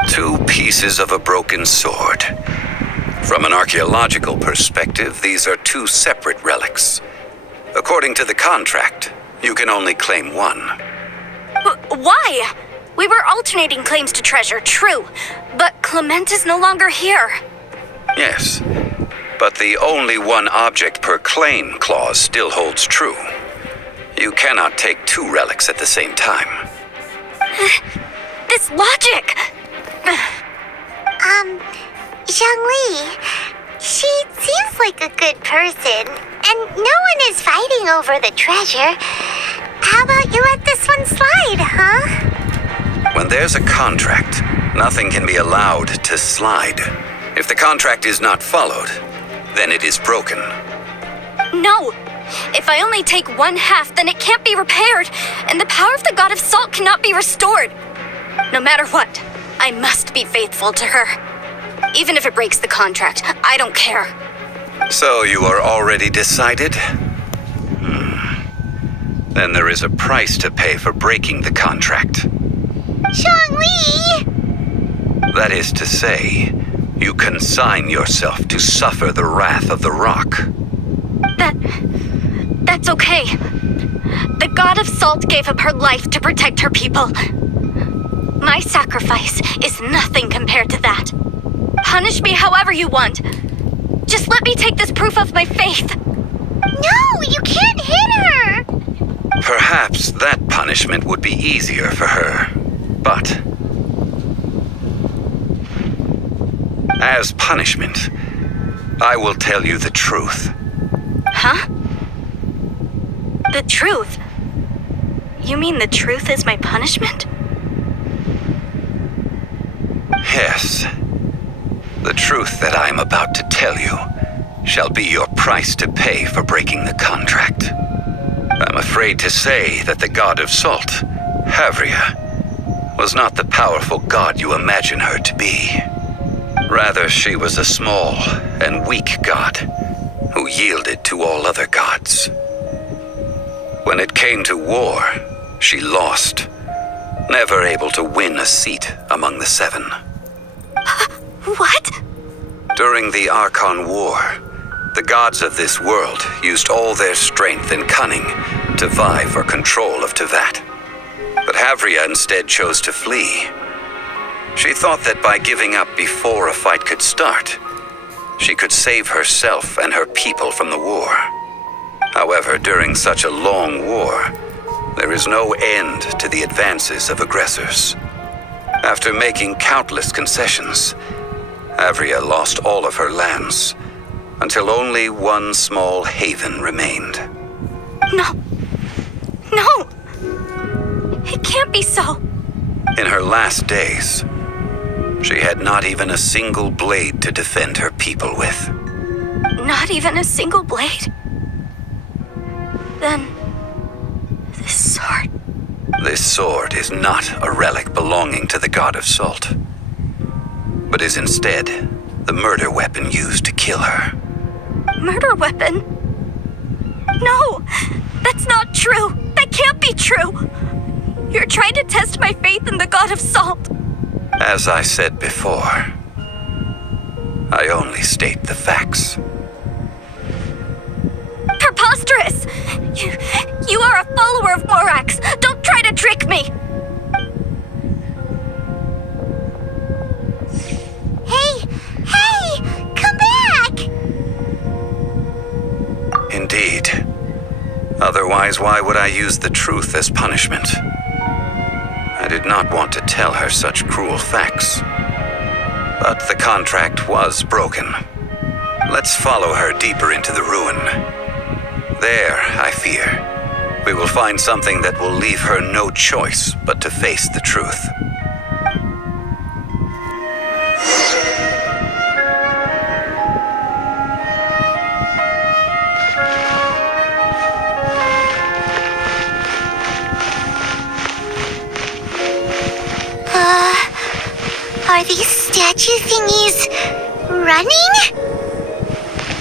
2 pieces of a broken sword. From an archaeological perspective, these are 2 separate relics. According to the contract, you can only claim one. Why? We were alternating claims to treasure, true, but Clement is no longer here. Yes, but the only one object per claim clause still holds true. You cannot take 2 relics at the same time. This logic! Zhongli, she seems like a good person, and no one is fighting over the treasure. How about you let this one slide, huh? When there's a contract, nothing can be allowed to slide. If the contract is not followed, then it is broken. No! If I only take 1/2, then it can't be repaired, and the power of the god of salt cannot be restored. No matter what, I must be faithful to her. Even if it breaks the contract, I don't care. So you are already decided? Then there is a price to pay for breaking the contract. Zhongli! That is to say, you consign yourself to suffer the wrath of the rock. That's okay. The god of salt gave up her life to protect her people. My sacrifice is nothing compared to that. Punish me however you want. Just let me take this proof of my faith. No, you can't hit her! Perhaps that punishment would be easier for her, but as punishment, I will tell you the truth. Huh? The truth? You mean the truth is my punishment? Yes. The truth that I am about to tell you shall be your price to pay for breaking the contract. I'm afraid to say that the god of salt, Havria, was not the powerful god you imagine her to be. Rather, she was a small and weak god who yielded to all other gods. When it came to war, she lost, never able to win a seat among the 7. What? During the Archon War, the gods of this world used all their strength and cunning to vie for control of Tevat. But Havria instead chose to flee. She thought that by giving up before a fight could start, she could save herself and her people from the war. However, during such a long war, there is no end to the advances of aggressors. After making countless concessions, Havria lost all of her lands, until only one small haven remained. No. It can't be so. In her last days, she had not even a single blade to defend her people with. Not even a single blade? Then, this sword. This sword is not a relic belonging to the god of salt, but is instead the murder weapon used to kill her. Murder weapon? No, that's not true. That can't be true. You're trying to test my faith in the god of salt. As I said before, I only state the facts. Preposterous! You are a follower of Morax. Don't try to trick me. Hey! Come back! Indeed. Otherwise, why would I use the truth as punishment? I did not want to tell her such cruel facts. But the contract was broken. Let's follow her deeper into the ruin. There, I fear, we will find something that will leave her no choice but to face the truth. these statue thingies running?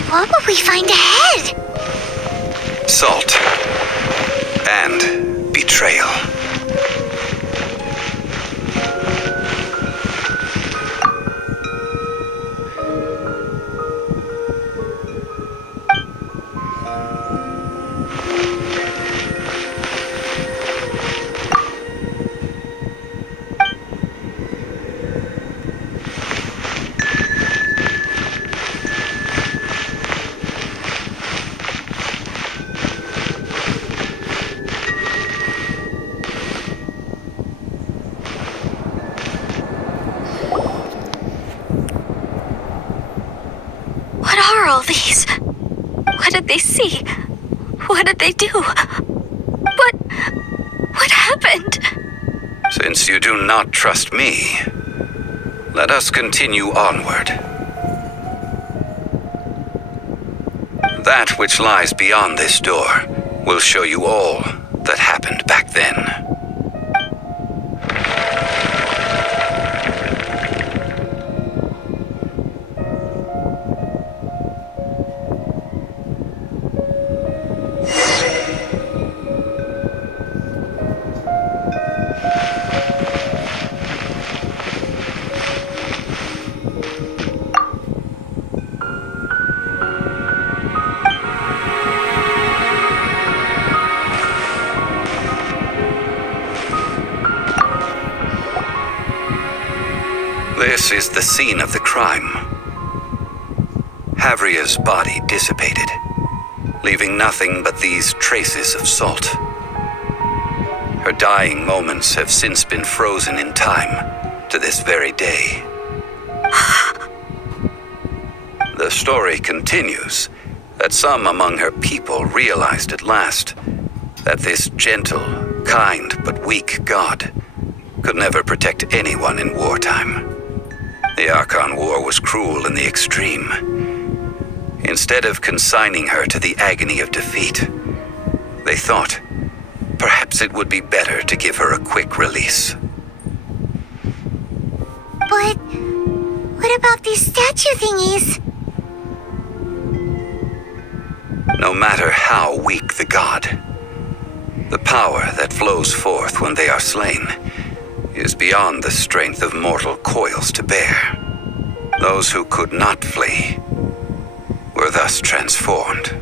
What will we find ahead? Salt. And betrayal. What are all these? What did they see? What did they do? What happened? Since you do not trust me, let us continue onward. That which lies beyond this door will show you all that happened back then. This is the scene of the crime. Havria's body dissipated, leaving nothing but these traces of salt. Her dying moments have since been frozen in time to this very day. The story continues that some among her people realized at last that this gentle, kind, but weak god could never protect anyone in wartime. The Archon War was cruel in the extreme. Instead of consigning her to the agony of defeat, they thought perhaps it would be better to give her a quick release. But what about these statue thingies? No matter how weak the god, the power that flows forth when they are slain is beyond the strength of mortal coils to bear. Those who could not flee were thus transformed.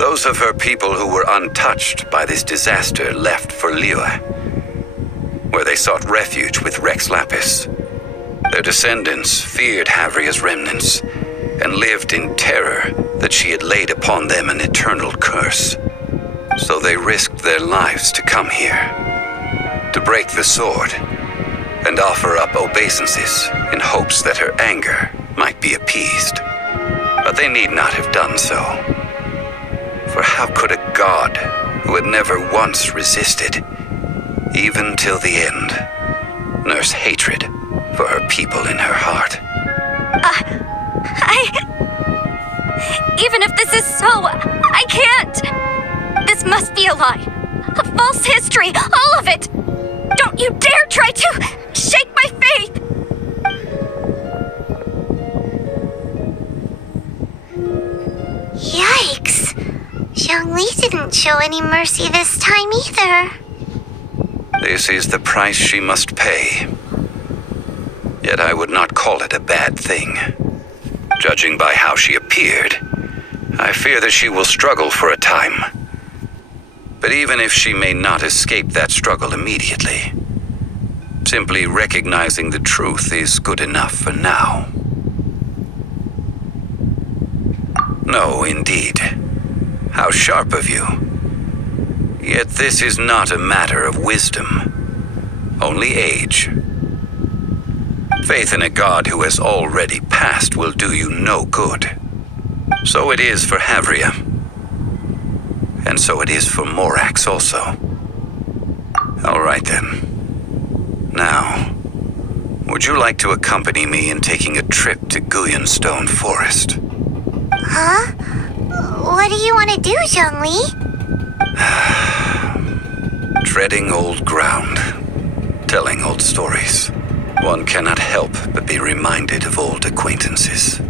Those of her people who were untouched by this disaster left for Liyue, where they sought refuge with Rex Lapis. Their descendants feared Havria's remnants and lived in terror that she had laid upon them an eternal curse. So they risked their lives to come here, to break the sword and offer up obeisances in hopes that her anger might be appeased. But they need not have done so. For how could a god who had never once resisted, even till the end, nurse hatred for her people in her heart? Even if this is so, I can't. This must be a lie. A false history, all of it. Don't you dare try to shake my faith. Yikes. Zhongli didn't show any mercy this time either. This is the price she must pay. Yet I would not call it a bad thing. Judging by how she appeared, I fear that she will struggle for a time. But even if she may not escape that struggle immediately, simply recognizing the truth is good enough for now. No, indeed. How sharp of you. Yet this is not a matter of wisdom, only age. Faith in a god who has already passed will do you no good. So it is for Havria. And so it is for Morax also. All right then. Now, would you like to accompany me in taking a trip to Guyanstone Forest? Huh? What do you want to do, Zhongli? Treading old ground, telling old stories. One cannot help but be reminded of old acquaintances.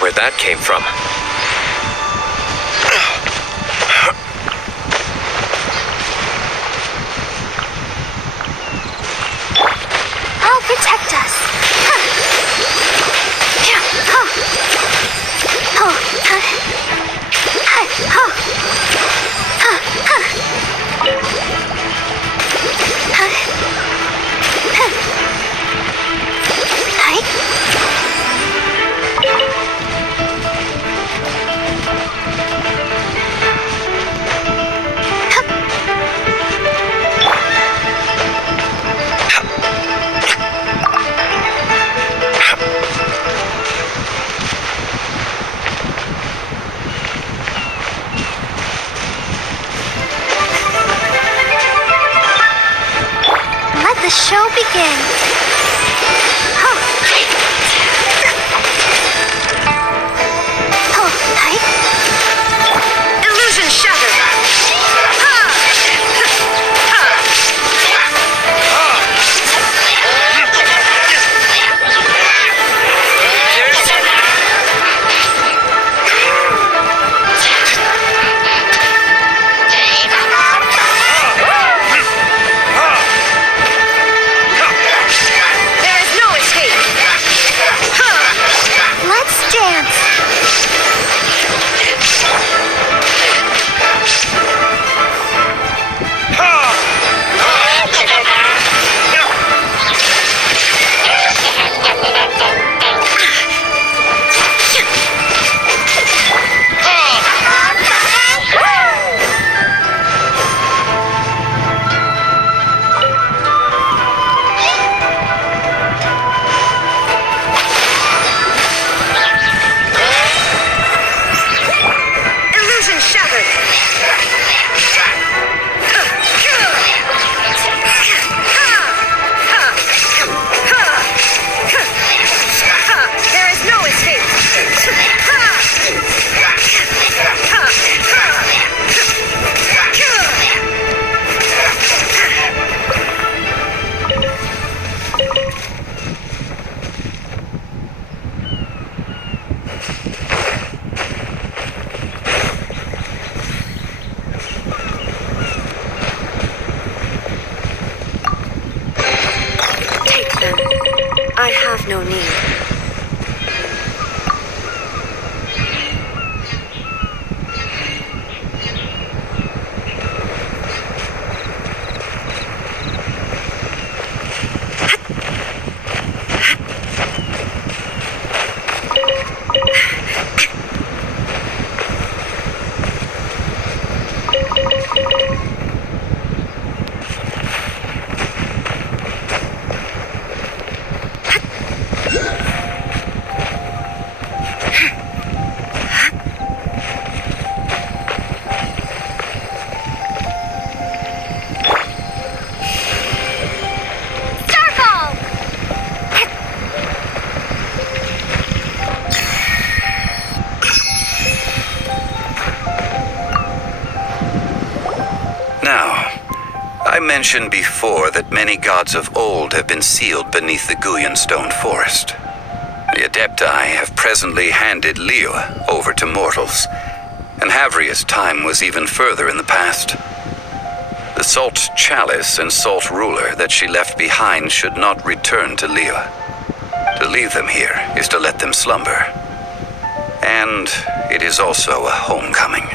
Where that came from. I'll protect us. The show begins. Illusion shattered. I have no need. I mentioned before that many gods of old have been sealed beneath the Guyan stone forest. The Adepti have presently handed Liyue over to mortals, and Havria's time was even further in the past. The Salt Chalice and Salt Ruler that she left behind should not return to Liyue. To leave them here is to let them slumber. And it is also a homecoming.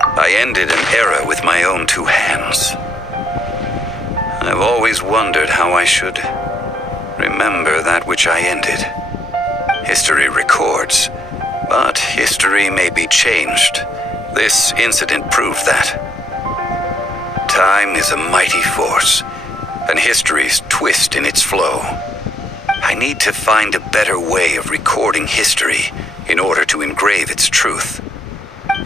I ended an era with my own two hands. I've always wondered how I should remember that which I ended. History records, but history may be changed. This incident proved that. Time is a mighty force, and history's twist in its flow. I need to find a better way of recording history in order to engrave its truth.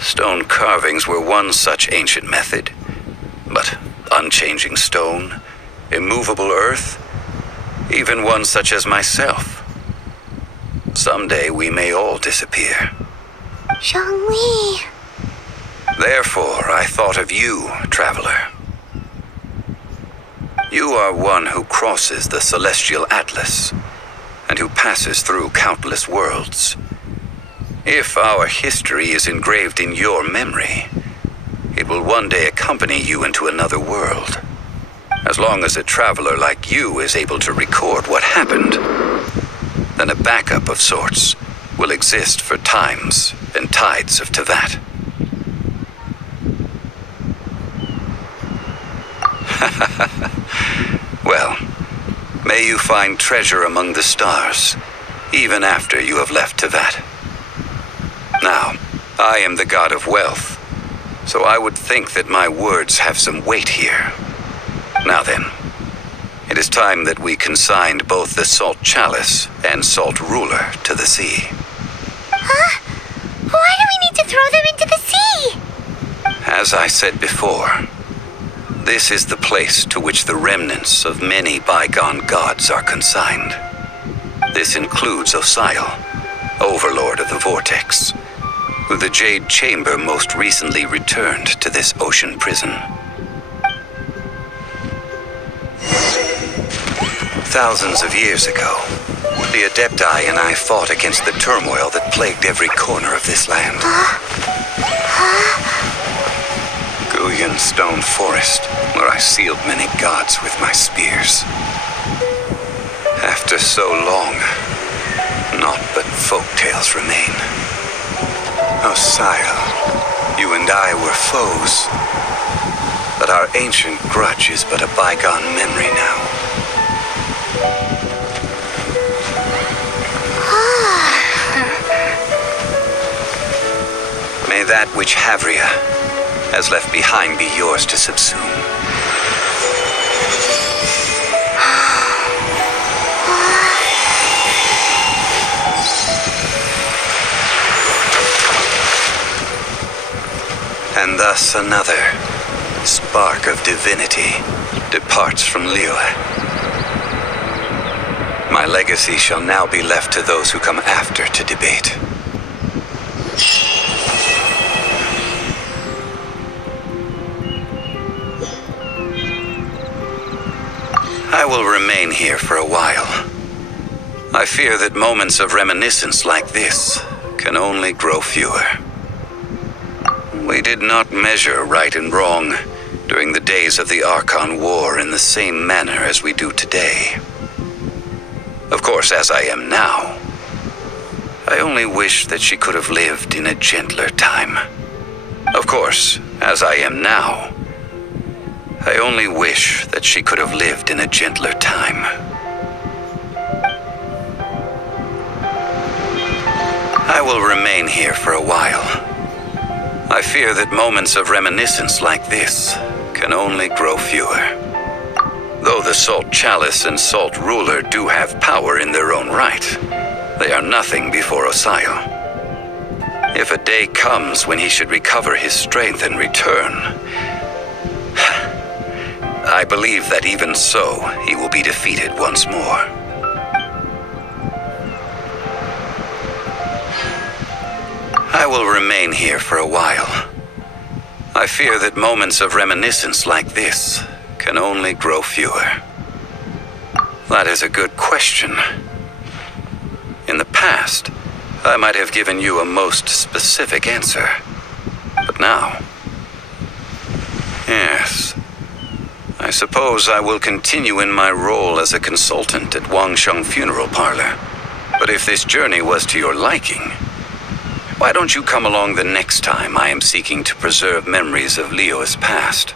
Stone carvings were one such ancient method, but unchanging stone, immovable earth, even one such as myself. Someday we may all disappear. Zhongli. Therefore, I thought of you, traveler. You are one who crosses the celestial atlas, and who passes through countless worlds. If our history is engraved in your memory, it will one day accompany you into another world. As long as a traveler like you is able to record what happened, then a backup of sorts will exist for times and tides of Tevat. Well, may you find treasure among the stars, even after you have left Tevat. Now, I am the god of wealth, so I would think that my words have some weight here. Now then, it is time that we consigned both the Salt Chalice and Salt Ruler to the sea. Huh? Why do we need to throw them into the sea? As I said before, this is the place to which the remnants of many bygone gods are consigned. This includes Osial, Overlord of the Vortex, who the Jade Chamber most recently returned to this ocean prison. Thousands of years ago, the Adepti and I fought against the turmoil that plagued every corner of this land. Guyan Stone Forest, where I sealed many gods with my spears. After so long, naught but folk tales remain. Osial, you and I were foes, but our ancient grudge is but a bygone memory now. May that which Havria has left behind be yours to subsume. And thus another spark of divinity departs from Liyue. My legacy shall now be left to those who come after to debate. I will remain here for a while. I fear that moments of reminiscence like this can only grow fewer. We did not measure right and wrong during the days of the Archon War in the same manner as we do today. Of course, as I am now, I only wish that she could have lived in a gentler time. Of course, as I am now, I only wish that she could have lived in a gentler time. I will remain here for a while. I fear that moments of reminiscence like this can only grow fewer. Though the Salt Chalice and Salt Ruler do have power in their own right, they are nothing before Osayo. If a day comes when he should recover his strength and return, I believe that even so, he will be defeated once more. I will remain here for a while. I fear that moments of reminiscence like this can only grow fewer. That is a good question. In the past, I might have given you a most specific answer. But now... Yes. I suppose I will continue in my role as a consultant at Wangsheng Funeral Parlor. But if this journey was to your liking, why don't you come along the next time I am seeking to preserve memories of Liyue's past?